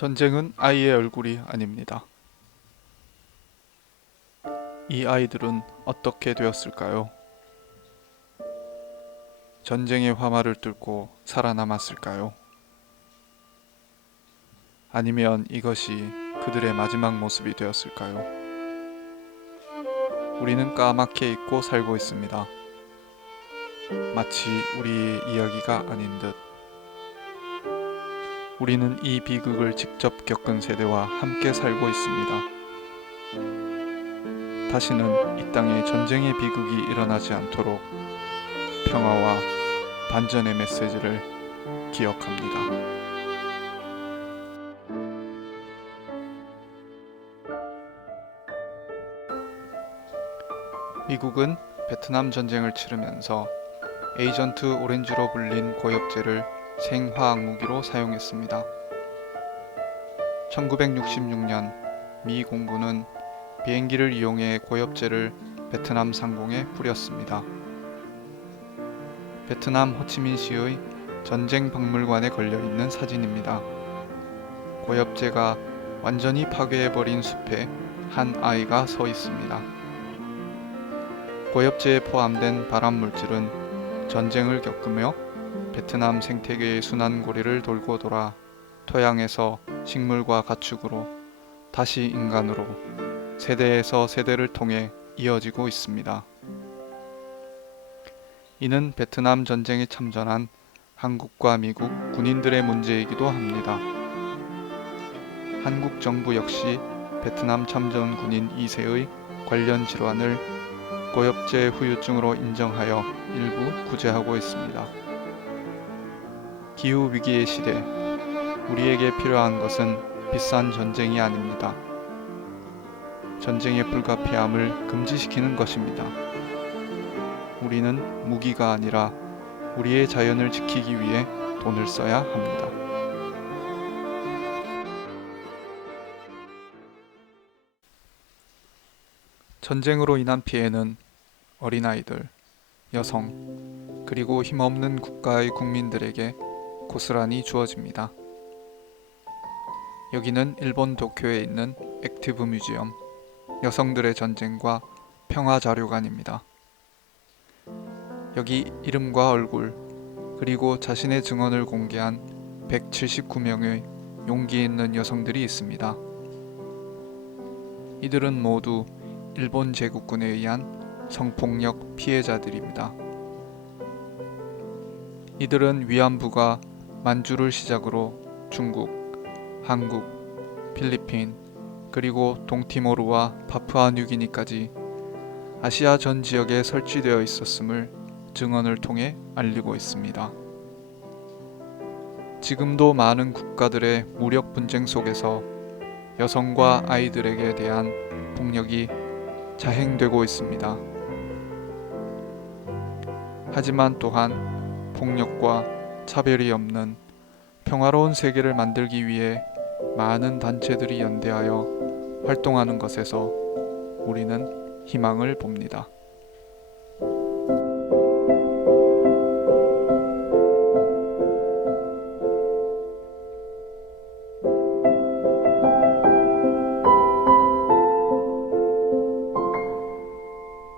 전쟁은 아이의 얼굴이 아닙니다. 이 아이들은 어떻게 되었을까요? 전쟁의 화마를 뚫고 살아남았을까요? 아니면 이것이 그들의 마지막 모습이 되었을까요? 우리는 까맣게 잊고 살고 있습니다. 마치 우리의 이야기가 아닌 듯. 우리는 이 비극을 직접 겪은 세대와 함께 살고 있습니다. 다시는 이 땅에 전쟁의 비극이 일어나지 않도록 평화와 반전의 메시지를 기억합니다. 미국은 베트남 전쟁을 치르면서 에이전트 오렌지로 불린 고엽제를 생화학 무기로 사용했습니다. 1966년 미 공군은 비행기를 이용해 고엽제를 베트남 상공에 뿌렸습니다. 베트남 호치민시의 전쟁 박물관에 걸려 있는 사진입니다. 고엽제가 완전히 파괴해버린 숲에 한 아이가 서 있습니다. 고엽제에 포함된 발암 물질은 전쟁을 겪으며 베트남 생태계의 순환고리를 돌고 돌아 토양에서 식물과 가축으로 다시 인간으로 세대에서 세대를 통해 이어지고 있습니다. 이는 베트남 전쟁에 참전한 한국과 미국 군인들의 문제이기도 합니다. 한국 정부 역시 베트남 참전 군인 2세의 관련 질환을 고엽제 후유증으로 인정하여 일부 구제하고 있습니다. 기후 위기의 시대, 우리에게 필요한 것은 비싼 전쟁이 아닙니다. 전쟁의 불가피함을 금지시키는 것입니다. 우리는 무기가 아니라 우리의 자연을 지키기 위해 돈을 써야 합니다. 전쟁으로 인한 피해는 어린아이들, 여성, 그리고 힘없는 국가의 국민들에게 고스란히 주어집니다. 여기는 일본 도쿄에 있는 액티브 뮤지엄, 여성들의 전쟁과 평화 자료관입니다. 여기 이름과 얼굴, 그리고 자신의 증언을 공개한 179명의 용기 있는 여성들이 있습니다. 이들은 모두 일본 제국군에 의한 성폭력 피해자들입니다. 이들은 위안부가 만주를 시작으로 중국, 한국, 필리핀, 그리고 동티모르와 파푸아 뉴기니까지 아시아 전 지역에 설치되어 있었음을 증언을 통해 알리고 있습니다. 지금도 많은 국가들의 무력 분쟁 속에서 여성과 아이들에게 대한 폭력이 자행되고 있습니다. 하지만 또한 폭력과 차별이 없는 평화로운 세계를 만들기 위해 많은 단체들이 연대하여 활동하는 것에서 우리는 희망을 봅니다.